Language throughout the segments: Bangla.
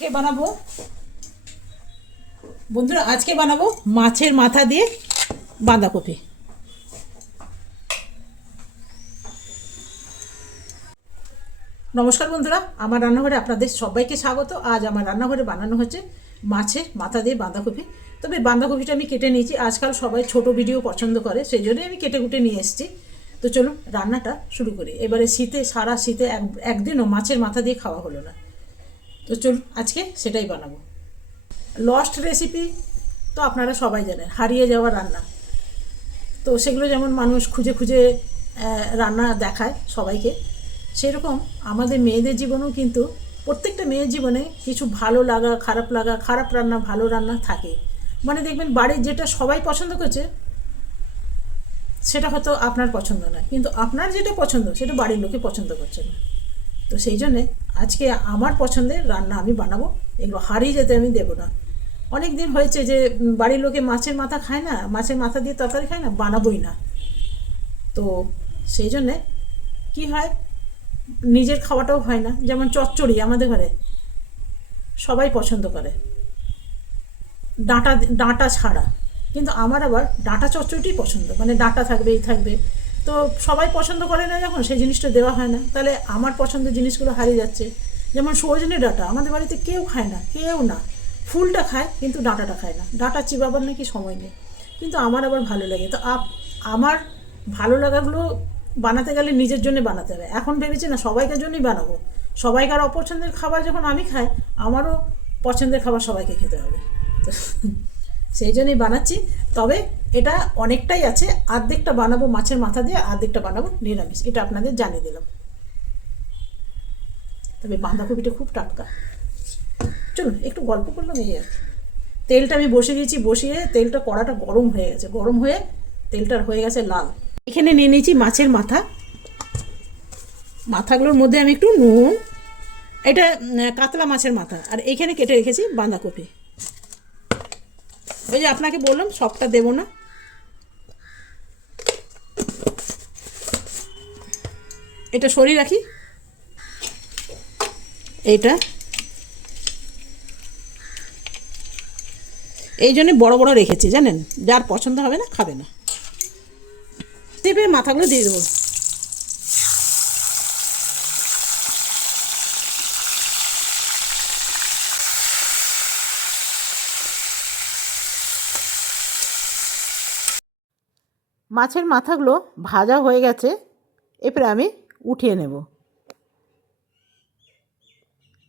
আজকে বানাবো বন্ধুরা, আজকে বানাবো মাছের মাথা দিয়ে বাঁধাকপি। নমস্কার বন্ধুরা, আমার রান্নাঘরে আপনাদের সবাইকে স্বাগত। আজ আমার রান্নাঘরে বানানো হচ্ছে মাছের মাথা দিয়ে বাঁধাকপি। তবে বাঁধাকপিটা আমি কেটে নিয়েছি, আজকাল সবাই ছোট ভিডিও পছন্দ করে, সেই জন্যই আমি কেটে কুটে নিয়ে এসেছি। তো চলুন রান্নাটা শুরু করি। এবারে শীতে, সারা শীতে একদিনও মাছের মাথা দিয়ে খাওয়া হলো না, তো চলুন আজকে সেটাই বানাবো। লস্ট রেসিপি তো আপনারা সবাই জানেন, হারিয়ে যাওয়া রান্না। তো সেগুলো যেমন মানুষ খুঁজে খুঁজে রান্না দেখায় সবাইকে, সেরকম আমাদের মেয়েদের জীবনেও কিন্তু প্রত্যেকটা মেয়ের জীবনে কিছু ভালো লাগা, খারাপ রান্না, ভালো রান্না থাকে। মানে দেখবেন বাড়ির যেটা সবাই পছন্দ করছে সেটা হয়তো আপনার পছন্দ না, কিন্তু আপনার যেটা পছন্দ সেটা বাড়ির লোকে পছন্দ করছে না। তো সেই জন্যে আজকে আমার পছন্দের রান্না আমি বানাবো, এগুলো হারিয়ে যেতে আমি দেবো না। অনেক দিন হয়েছে যে বাড়ির লোকে মাছের মাথা খায় না, মাছের মাথা দিয়ে তরকারি খায় না, বানাবোই না। তো সেই জন্যে কী হয়, নিজের খাওয়াটাও হয় না। যেমন চচ্চড়ি আমাদের ঘরে সবাই পছন্দ করে, ডাঁটা ডাঁটা ছাড়া। কিন্তু আমার আবার ডাঁটা চচ্চড়িটাই পছন্দ, মানে ডাঁটা থাকবে, এই থাকবে। তো সবাই পছন্দ করে না যখন, সেই জিনিসটা দেওয়া হয় না, তাহলে আমার পছন্দের জিনিসগুলো হারিয়ে যাচ্ছে। যেমন সজনে ডাঁটা আমাদের বাড়িতে কেউ খায় না, কেউ না। ফুলটা খায় কিন্তু ডাঁটাটা খায় না, ডাঁটা চিবাবার নাকি সময় নেই। কিন্তু আমার আবার ভালো লাগে। তো আমার ভালো লাগাগুলো বানাতে গেলে নিজের জন্য বানাতে হবে। এখন ভেবেছি না সবাইকার জন্যই বানাবো। সবাইকার অপছন্দের খাবার যখন আমি খাই, আমারও পছন্দের খাবার সবাইকে খেতে হবে। তো সেই জন্যই বানাচ্ছি। তবে এটা অনেকটাই আছে, অর্ধেকটা বানাবো মাছের মাথা দিয়ে, অর্ধেকটা বানাবো নিরামিষ, এটা আপনাদের জানিয়ে দিলাম। তবে বাঁধাকপিটা খুব টাটকা। চলুন একটু গল্প করলাম, এই আর কি। তেলটা আমি বসিয়ে দিয়েছি, বসিয়ে তেলটা, কড়াটা গরম হয়ে গেছে, গরম হয়ে তেলটা হয়ে গেছে লাল। এখানে নিয়ে নিয়েছি মাছের মাথা। মাথাগুলোর মধ্যে আমি একটু নুন, এটা কাতলা মাছের মাথা, আর এখানে কেটে রেখেছি বাঁধাকপি। ওই যে আপনাকে বললাম সবটা দেবো না। এটা সরিয়ে রাখি, এইটা এই জন্যে বড় বড় রেখেছি, জানেন, যার পছন্দ হবে না খাবে না। এবারে মাথাগুলো দিয়ে দেবো। মাছের মাথাগুলো ভাজা হয়ে গেছে, এরপরে আমি উঠিয়ে নেব।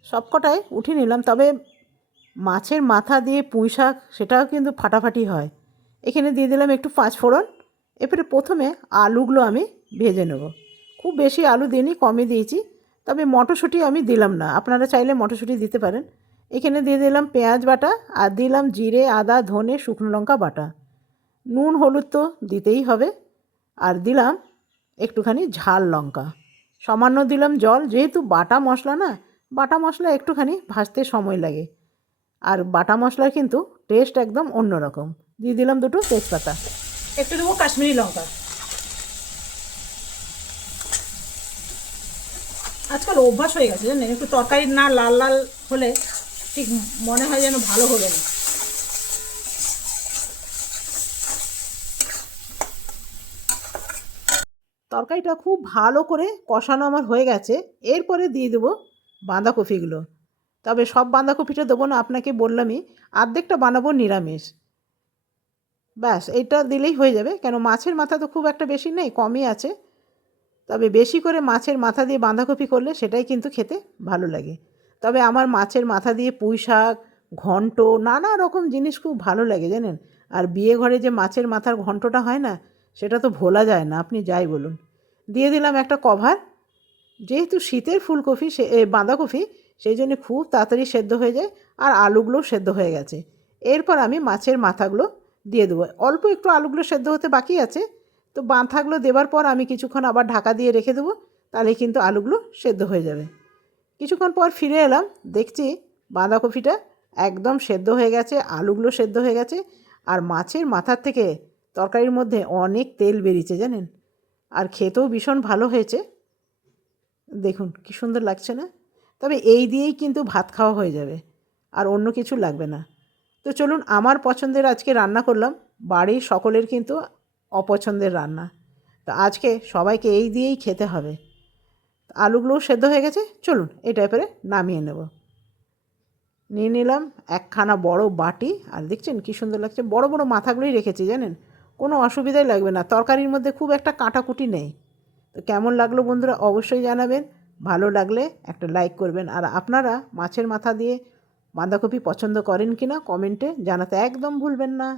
সবকটাই উঠিয়ে নিলাম। তবে মাছের মাথা দিয়ে পুঁই শাক, সেটাও কিন্তু ফাটাফাটি হয়। এখানে দিয়ে দিলাম একটু পাঁচফোড়ন। এরপরে প্রথমে আলুগুলো আমি ভেজে নেব। খুব বেশি আলু দিইনি, কমই দিয়েছি। তবে মটরশুঁটি আমি দিলাম না, আপনারা চাইলে মটরশুঁটি দিতে পারেন। এখানে দিয়ে দিলাম পেঁয়াজ বাটা, আর দিলাম জিরে, আদা, ধনে, শুকনো লঙ্কা বাটা। নুন হলুদ তো দিতেই হবে। আর দিলাম একটুখানি ঝাল লঙ্কা, সামান্য দিলাম জল, যেহেতু বাটা মশলা না, বাটা মশলা একটুখানি ভাজতে সময় লাগে। আর বাটা মশলার কিন্তু টেস্ট একদম অন্যরকম। দিয়ে দিলাম দুটো তেজপাতা, একটু দেবো কাশ্মীরি লঙ্কা। আজকাল অভ্যাস হয়ে গেছে জানেন, একটু তরকারি না লাল লাল হলে ঠিক মনে হয় যেন ভালো হলো না। তরকারিটা খুব ভালো করে কষানো আমার হয়ে গেছে। এরপরে দিয়ে দেবো বাঁধাকপিগুলো। তবে সব বাঁধাকপিটা দেবো না, আপনাকে বললামই অর্ধেকটা বানাবো নিরামিষ। ব্যাস এইটা দিলেই হয়ে যাবে, কেন মাছের মাথা তো খুব একটা বেশি নেই, কমই আছে। তবে বেশি করে মাছের মাথা দিয়ে বাঁধাকপি করলে সেটাই কিন্তু খেতে ভালো লাগে। তবে আমার মাছের মাথা দিয়ে পুঁই শাক, ঘন্ট, নানা রকম জিনিস খুব ভালো লাগে জানেন। আর বিয়ে ঘরে যে মাছের মাথার ঘন্টটা হয় না, সেটা তো ভোলা যায় না, আপনি যাই বলুন। দিয়ে দিলাম একটা কভার। যেহেতু শীতের ফুলকপি, বাঁধাকপি, সেই জন্য খুব তাড়াতাড়ি সেদ্ধ হয়ে যায়, আর আলুগুলোও সেদ্ধ হয়ে গেছে। এরপর আমি মাছের মাথাগুলো দিয়ে দেবো। অল্প একটু আলুগুলো সেদ্ধ হতে বাকি আছে। তো মাথাগুলো দেওয়ার পর আমি কিছুক্ষণ আবার ঢাকা দিয়ে রেখে দেবো, তাহলে কিন্তু আলুগুলো সেদ্ধ হয়ে যাবে। কিছুক্ষণ পর ফিরে এলাম, দেখছি বাঁধাকপিটা একদম সেদ্ধ হয়ে গেছে, আলুগুলো সেদ্ধ হয়ে গেছে, আর মাছের মাথার থেকে তরকারির মধ্যে অনেক তেল বেরিয়েছে জানেন। আর খেতেও ভীষণ ভালো হয়েছে। দেখুন কি সুন্দর লাগছে না? তবে এই দিয়েই কিন্তু ভাত খাওয়া হয়ে যাবে। আর অন্য কিছু লাগবে না। তো চলুন, আমার পছন্দের আজকে রান্না করলাম, বাড়ির সকলের কিন্তু অপছন্দের রান্না। তো আজকে সবাইকে এই দিয়েই খেতে হবে। আলুগুলোও সেদ্ধ হয়ে গেছে, চলুন এটা এবারে নামিয়ে নেব। নিয়ে নিলাম একখানা বড় বাটি, আর দেখছেন কী সুন্দর লাগছে, বড় বড় মাথাগুলোই রেখেছি জানেন, কোনো অসুবিধাই লাগবে না, তরকারির মধ্যে খুব একটা কাটাকুটি নেই। তো কেমন লাগলো বন্ধুরা অবশ্যই জানাবেন, ভালো লাগলে একটা লাইক করবেন। আর আপনারা মাছের মাথা দিয়ে বাঁধাকপি পছন্দ করেন কি না কমেন্টে জানাতে একদম ভুলবেন না।